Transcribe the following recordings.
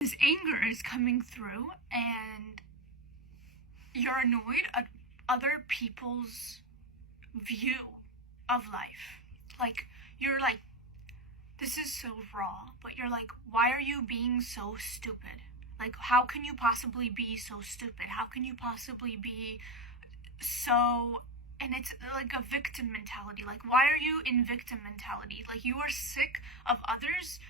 this anger is coming through, and you're annoyed at other people's view of life. Like, you're like, this is so raw, but you're like, why are you being so stupid? Like, how can you possibly be so stupid? How can you possibly be so... And it's like a victim mentality. Like, why are you in victim mentality? Like, you are sick of others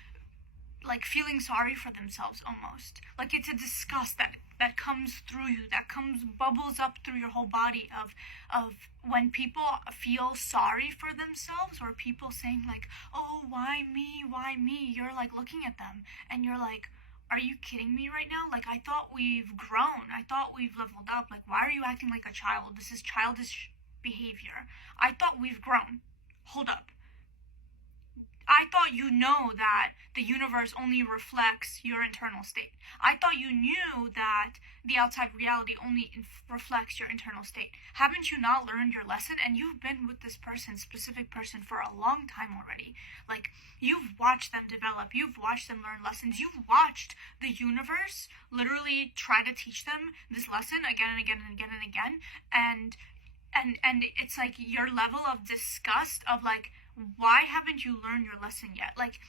like feeling sorry for themselves almost. Like, it's a disgust that comes through you, that bubbles up through your whole body of when people feel sorry for themselves, or people saying like, oh, why me, why me? You're like looking at them and you're like, are you kidding me right now? Like, I thought we've grown. I thought we've leveled up. Like, why are you acting like a child? This is childish behavior. I thought we've grown. Hold up. I thought you know that the universe only reflects your internal state. I thought you knew that the outside reality only reflects your internal state. Haven't you not learned your lesson? And you've been with this person, specific person, for a long time already. Like, you've watched them develop. You've watched them learn lessons. You've watched the universe literally try to teach them this lesson again and again and again and again. And it's like your level of disgust of like, why haven't you learned your lesson yet? Like,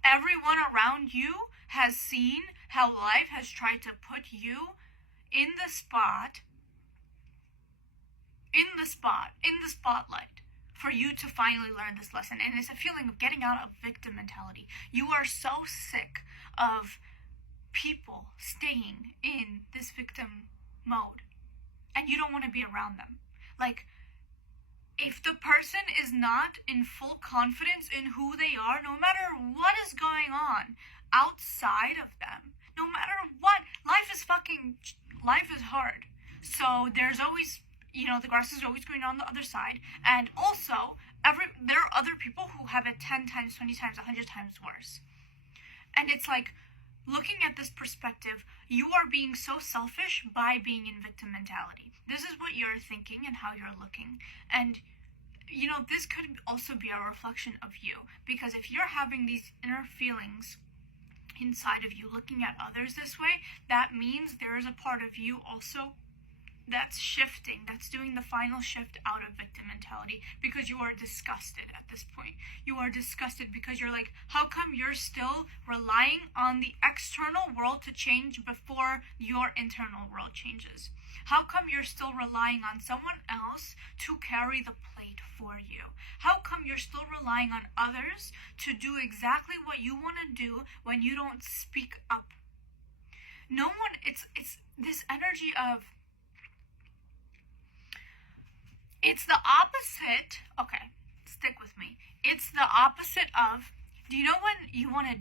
everyone around you has seen how life has tried to put you in the spotlight for you to finally learn this lesson. And it's a feeling of getting out of victim mentality. You are so sick of people staying in this victim mode, and you don't want to be around them. Like, if the person is not in full confidence in who they are, no matter what is going on outside of them, no matter what, life is hard. So there's always, the grass is always green on the other side. And also, there are other people who have it 10 times, 20 times, 100 times worse. And it's like, looking at this perspective, you are being so selfish by being in victim mentality. This is what you're thinking and how you're looking. And, this could also be a reflection of you. Because if you're having these inner feelings inside of you, looking at others this way, that means there is a part of you also that's shifting, that's doing the final shift out of victim mentality, because you are disgusted at this point. You are disgusted because you're like, how come you're still relying on the external world to change before your internal world changes? How come you're still relying on someone else to carry the plate for you? How come you're still relying on others to do exactly what you want to do when you don't speak up? No one, it's this energy of, it's the opposite. Okay, stick with me. It's the opposite of, do you know when you want to,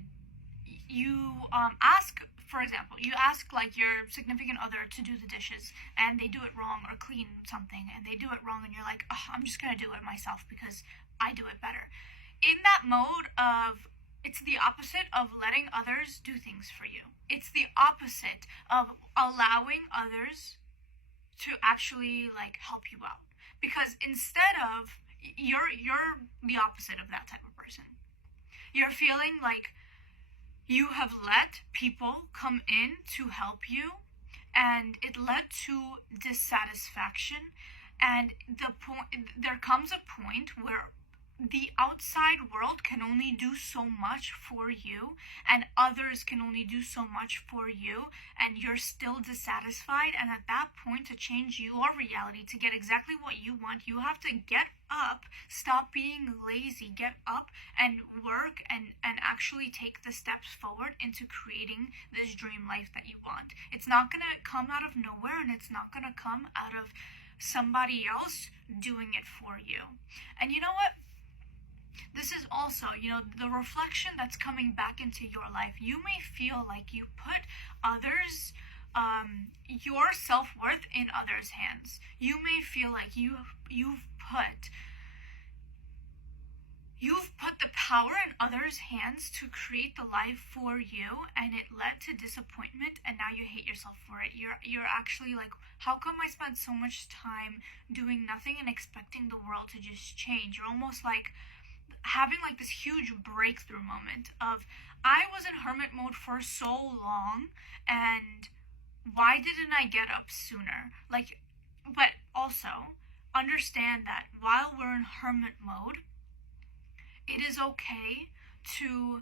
ask, for example, you ask like your significant other to do the dishes and they do it wrong, or clean something and they do it wrong, and you're like, oh, I'm just going to do it myself because I do it better. In that mode of, it's the opposite of letting others do things for you. It's the opposite of allowing others to actually like help you out. Because instead of, you're the opposite of that type of person. You're feeling like you have let people come in to help you, and it led to dissatisfaction. And there comes a point where the outside world can only do so much for you, and others can only do so much for you, and you're still dissatisfied. And at that point, to change your reality, to get exactly what you want, you have to get up, stop being lazy, get up and work and actually take the steps forward into creating this dream life that you want. It's not gonna come out of nowhere, and it's not gonna come out of somebody else doing it for you. And you know what? This is also, the reflection that's coming back into your life. You may feel like you put others, your self-worth in others' hands. You may feel like you've put the power in others' hands to create the life for you, and it led to disappointment, and now you hate yourself for it. You're actually like, how come I spent so much time doing nothing and expecting the world to just change? You're almost like, having like this huge breakthrough moment of, I was in hermit mode for so long, and why didn't I get up sooner? Like, but also understand that while we're in hermit mode, it is okay to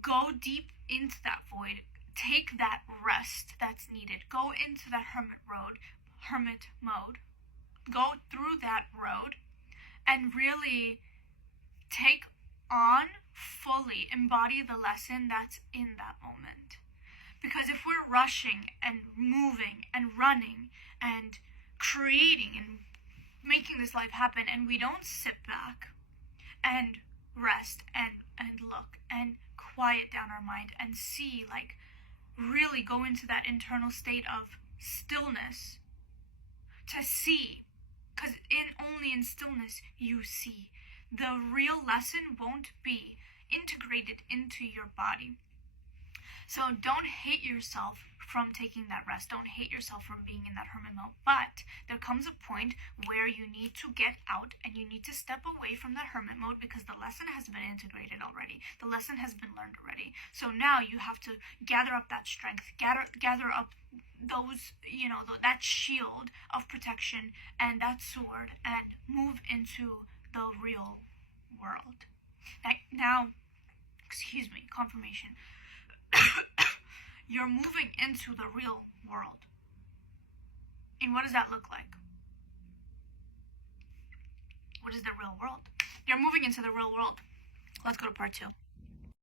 go deep into that void, take that rest that's needed, go into that hermit mode, go through that road, and really take on, fully embody the lesson that's in that moment. Because if we're rushing and moving and running and creating and making this life happen, and we don't sit back and rest and look and quiet down our mind and see, like, really go into that internal state of stillness to see, because only in stillness you see. The real lesson won't be integrated into your body. So don't hate yourself from taking that rest. Don't hate yourself from being in that hermit mode. But there comes a point where you need to get out and you need to step away from that hermit mode, because the lesson has been integrated already. The lesson has been learned already. So now you have to gather up that strength, gather up those, that shield of protection and that sword, and move into the real world. Now, confirmation. You're moving into the real world. And what does that look like? What is the real world? You're moving into the real world. Let's go to part 2.